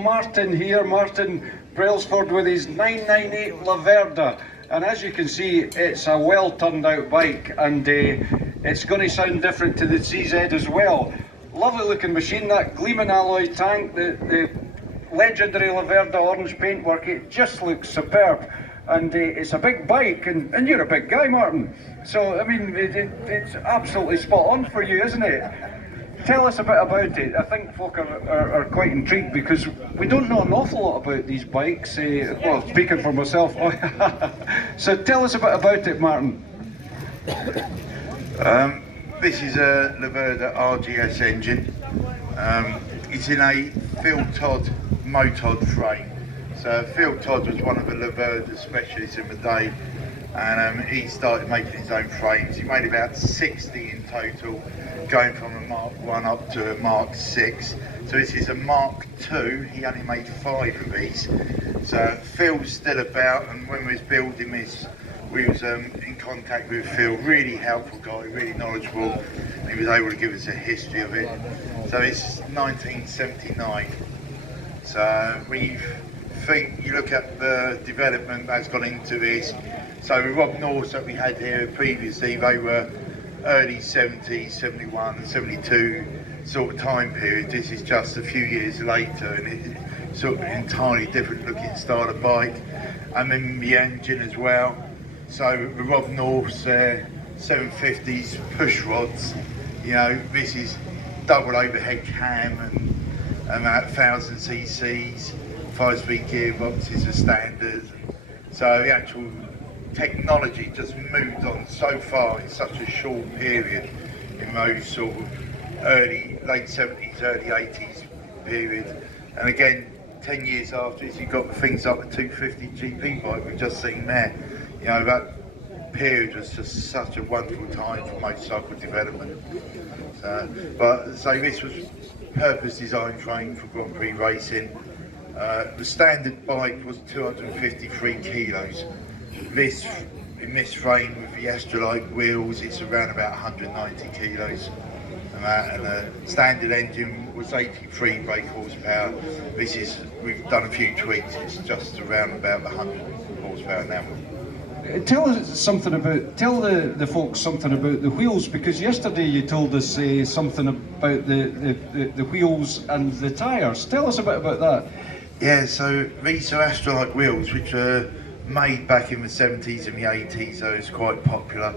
Martin here, Martin Brailsford with his 998 Laverda. And as you can see, it's a well turned out bike, and it's going to sound different to the CZ as well. Lovely looking machine, that gleaming alloy tank, the legendary Laverda orange paintwork, it just looks superb. And it's a big bike, and you're a big guy, Martin. So, I mean, it's absolutely spot on for you, isn't it? Tell us a bit about it. I think folk are quite intrigued because we don't know an awful lot about these bikes. Well, speaking for myself. So tell us a bit about it, Martin. This is a Laverda RGS engine. It's in a Phil Todd Motodd frame. So Phil Todd was one of the Laverda specialists in the day, and he started making his own frames. He made about 60 in total, going from a Mark 1 up to a Mark 6. So this is a Mark 2, he only made 5 of these. So Phil's still about, and when we was building this, we was in contact with Phil, really helpful guy, really knowledgeable, and he was able to give us a history of it. So it's 1979. So you look at the development that's gone into this. So with Rob Norse that we had here previously, they were early 70s, 71, 72 sort of time period. This is just a few years later, and it's sort of an entirely different looking style of bike. And then the engine as well. So the Rob Norse 750s push rods, you know, this is double overhead cam and that 1000 cc's, 5-speed gearboxes are standard. So the actual technology just moved on so far in such a short period in those sort of late 70s, early 80s period. And again, 10 years after this, you've got the things like the 250 GP bike we've just seen there. You know, that period was just such a wonderful time for motorcycle development. So this was purpose designed frame for Grand Prix racing. The standard bike was 253 kilos. In this frame with the Astrolite wheels, it's around about 190 kilos. And the standard engine was 83 brake horsepower. We've done a few tweaks, it's just around about 100 horsepower now. Tell the folks something about the wheels, because yesterday you told us something about the wheels and the tyres. Tell us a bit about that. Yeah, so these are Astrolite wheels, which are made back in the 70s and the 80s, so it's quite popular.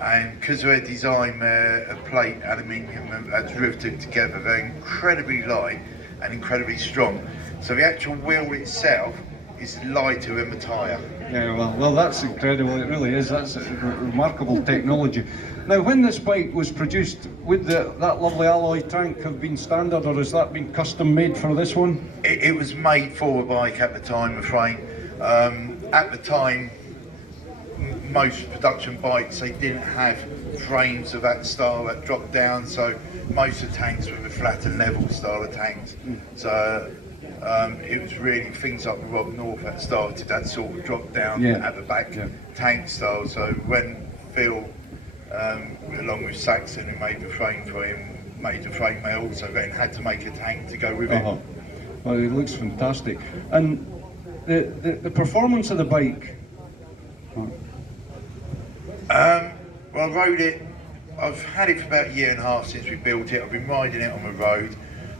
And because of their design, they're a plate aluminium that's riveted together. They're incredibly light and incredibly strong. So the actual wheel itself is lighter than the tyre. Yeah, well, that's incredible. It really is. That's a remarkable technology. Now, when this bike was produced, would that lovely alloy tank have been standard, or has that been custom made for this one? It was made for a bike at the time, the frame. At the time, most production bikes, they didn't have frames of that style that dropped down, so most of the tanks were the flat and level style of tanks. So it was really things like the Rob North that started that sort of drop down at the back tank style. So when Phil, along with SAXON, who made the frame for him, made the frame, they also then had to make a tank to go with it. Well, it looks fantastic. And the performance of the bike? Well, I rode it, I've had it for about a year and a half since we built it. I've been riding it on the road.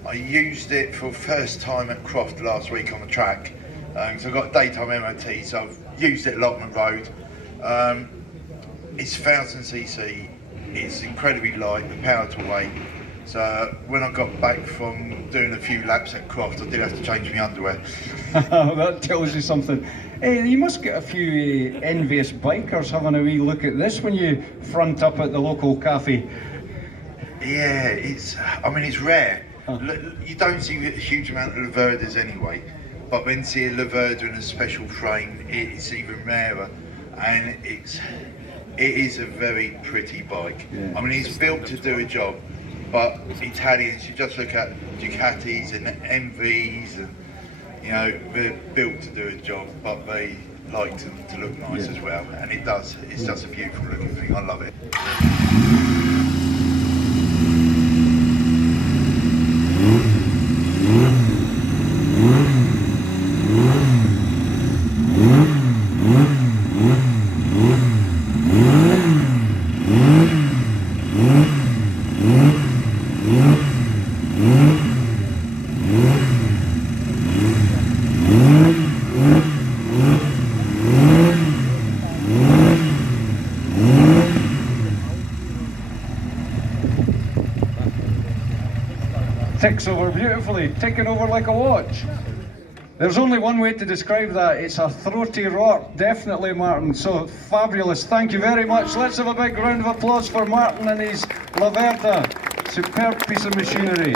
I used it for the first time at Croft last week on the track. So I've got a daytime MOT, so I've used it a lot on the road. It's 1000 cc, it's incredibly light, the power to weight. So when I got back from doing a few laps at Croft, I did have to change my underwear. That tells you something. You must get a few envious bikers having a wee look at this when you front up at the local cafe. Yeah, it's rare. You don't see a huge amount of Laverdas anyway, but when you see a Laverda in a special frame, it's even rarer, and it is a very pretty bike. Yeah. I mean, it's built to do a job, but Italians, you just look at Ducatis and MVs, and you know, they're built to do a job, but they like to look nice as well, and it does. It's just a beautiful looking thing. I love it. ticks over beautifully, ticking over like a watch. There's only one way to describe that. It's a throaty rot, definitely, Martin. So fabulous. Thank you very much. Let's have a big round of applause for Martin and his Laverda. Superb piece of machinery.